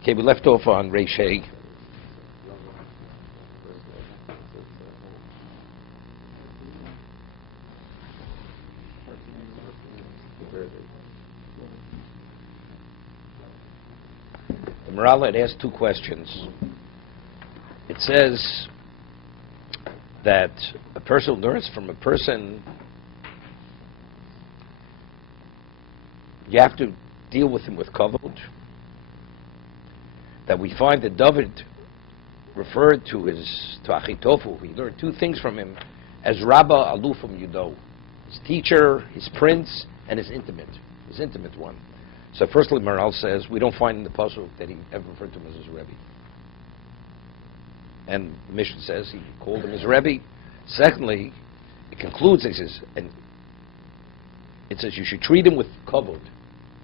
Okay, we left off on Reishei. The Maharal had asked two questions. It says that a person who learns from a person, you have to deal with him with kavod. That we find that David referred to Achitophel. He learned two things from him as Rabba Alufim Yudo, his teacher, his prince, and his intimate one. So firstly, Maharal says we don't find in the pasuk that he ever referred to him as his Rebbe. And the Mishnah says he called him his Rebbe. Secondly, it concludes, it says you should treat him with kavod.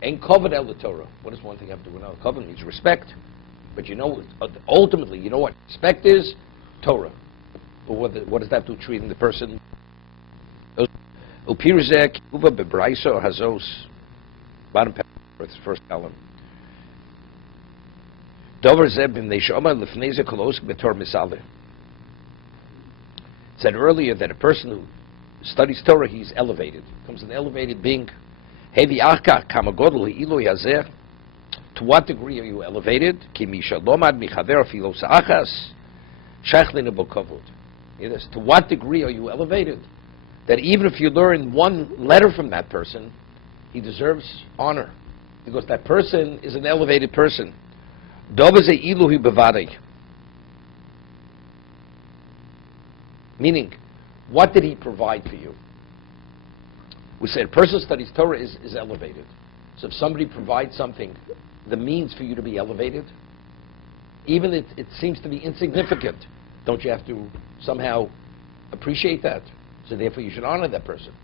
Ain't kavod el the Torah. What does one thing have to do with another? Kavod means respect. But ultimately, you know what respect is? Torah. But what does that do treating the person? Upirzek uva bebraiso hazos. Bottom paragraph, first column. Dover zebim neishoma lefneze kolos betor misale. Said earlier that a person who studies Torah, he's elevated. Becomes an elevated being. Hevi achka kamagodol ilu yazer. To what degree are you elevated? To what degree are you elevated? That even if you learn one letter from that person, he deserves honor. Because that person is an elevated person. Meaning, what did he provide for you? We said a person who studies Torah is elevated. So if somebody provides something, the means for you to be elevated, even if it seems to be insignificant, don't you have to somehow appreciate that? So therefore you should honor that person.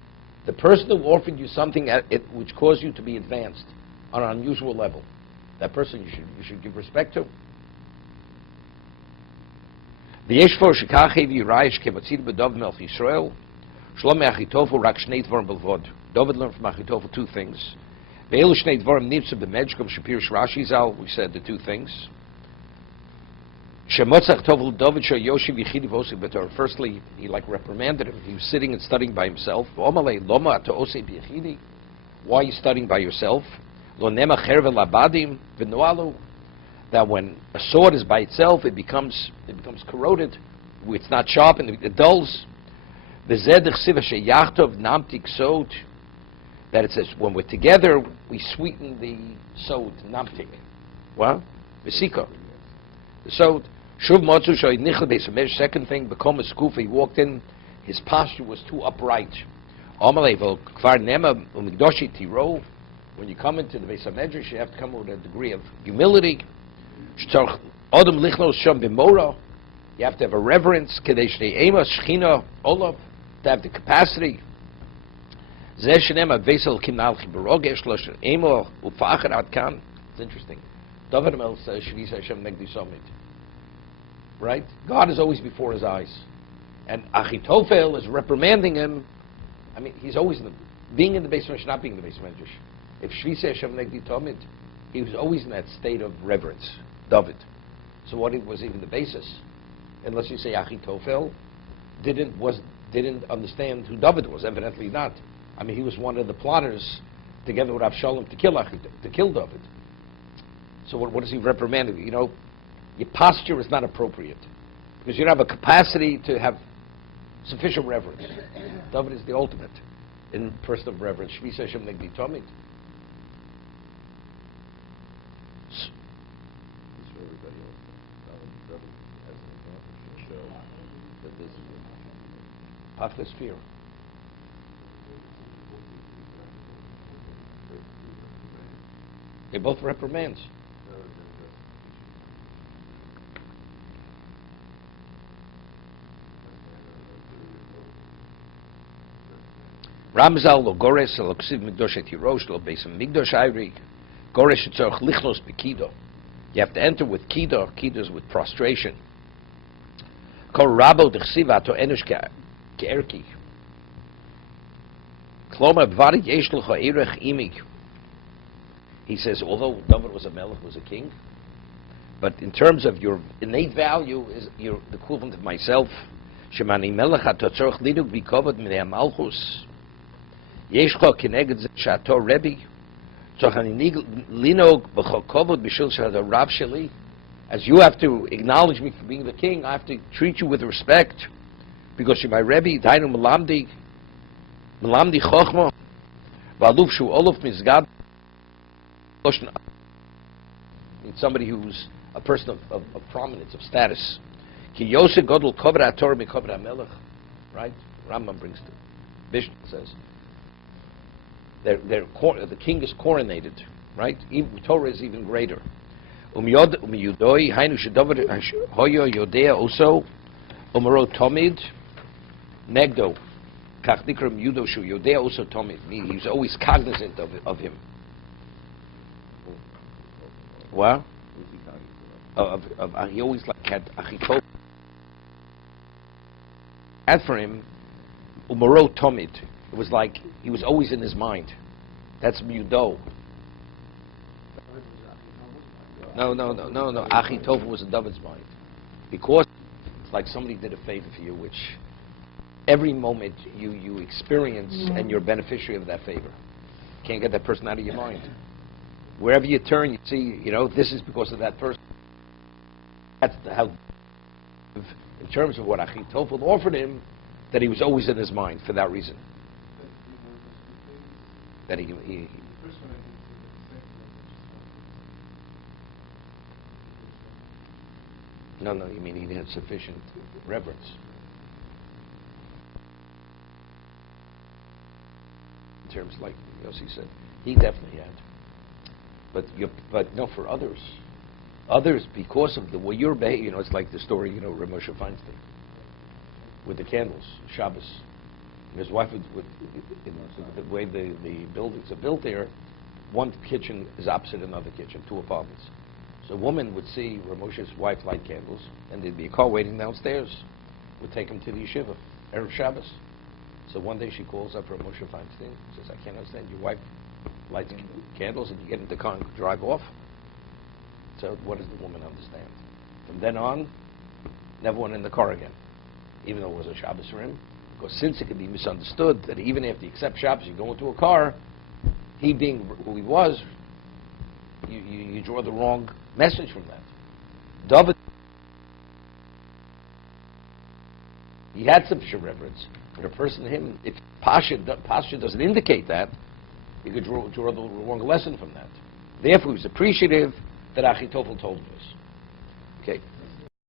The person who offered you something which caused you to be advanced on an unusual level, that person you should give respect to. David learned from Achitophel two things. We said the two things. Firstly, he reprimanded him. He was sitting and studying by himself. Why are you studying by yourself? That when a sword is by itself, it becomes corroded. It's not sharp and it dulls. That it says, when we're together, we sweeten the sod, namtik. What? Vesika. The sod. Shuv motzu shoy nichel beisamesh. Second thing, become a skufa. He walked in, his posture was too upright. Amalei vel kvar nema umigdoshi tiro. When you come into the Beis HaMedrash, you have to come with a degree of humility. Shtzarch adam lichnos sham b'mora. You have to have a reverence. Kedei shnei ema shchina olav. To have the capacity. It's interesting. David Mel says, right? God is always before his eyes. And Achitophel is reprimanding him. I mean, he's always being in the Beis HaMedrash, not being in the Beis HaMedrash. If Shvi says Hashem Negdi Tomid, he was always in that state of reverence, David. So what was even the basis? Unless you say Achitophel didn't understand who David was, evidently not. I mean, he was one of the plotters together with Avshalom to kill David. So what is he reprimanding? You know, your posture is not appropriate because you don't have a capacity to have sufficient reverence. David is the ultimate in person of reverence. Shvi Hashem Negdi Tomid. Pathless fear. They both reprimands. Ramzal lo gores lo ksiv migdosh et yirosh lo beisam migdosh ayri gores etzorch lichnos bekido. You have to enter with kido. Kido is with prostration. Kol rabo dechsiva to enush ke'erki. Kloma b'varik yesh l'cha erech imig. He says, although David was a melech, was a king, But in terms of your innate value, is you're the equivalent of myself. Shemani melech hatotzorch liduk bikavod minei malchus. Yeshcha keneged shato Rebbe. Tzorchani linog b'chol kavod b'shil shato Rab sheli. As you have to acknowledge me for being the king, I have to treat you with respect, because you're my Rebbe. Dainu melamdi chochma. V'aluf shu oluf mizgad. It's somebody who's a person of prominence, of status. Ki Yosef Godel Kovra Torah mi Kovra Melech, right? Rambam brings to Mishnah says the king is coronated, right? Torah is even greater. Umiyudoi Hainu Shedavar Hoyo Yodea also Umaro Tomid Negdo Kach Nikram Yudo Shu Yodea also Tomid. He's always cognizant of him. What? He always had achitov. As for him, umaro tomid. It was like he was always in his mind. That's mudo. No. Achitov was in David's mind, because it's like somebody did a favor for you, which every moment you experience, and you're a beneficiary of that favor. Can't get that person out of your mind. Wherever you turn, you see, this is because of that person. That's how, in terms of what Achitofel offered him, that he was always in his mind for that reason. That he No, you mean he had sufficient reverence. In terms, like Yossi said, he definitely had. But no, for others, because of the way you're behaving, it's like the story, Rav Moshe Feinstein with the candles, Shabbos. And his wife with the way the buildings are built there, one kitchen is opposite another kitchen, 2 apartments. So a woman would see Rav Moshe's wife light candles, and there'd be a car waiting downstairs, would take him to the yeshiva, Erev Shabbos. So one day she calls up Rav Moshe Feinstein, says, I can't understand, your wife lights candles and you get into the car and drive off. So what does the woman understand? From then on, never went in the car again, even though it was a Shabbos for him. Because since it could be misunderstood that even after you accept Shabbos, you go into a car, he being who he was, you draw the wrong message from that. David, he had sufficient reverence, but a person, him, if Pasha doesn't indicate that, you could draw the wrong lesson from that. Therefore, he was appreciative that Achitofel told him this. Okay.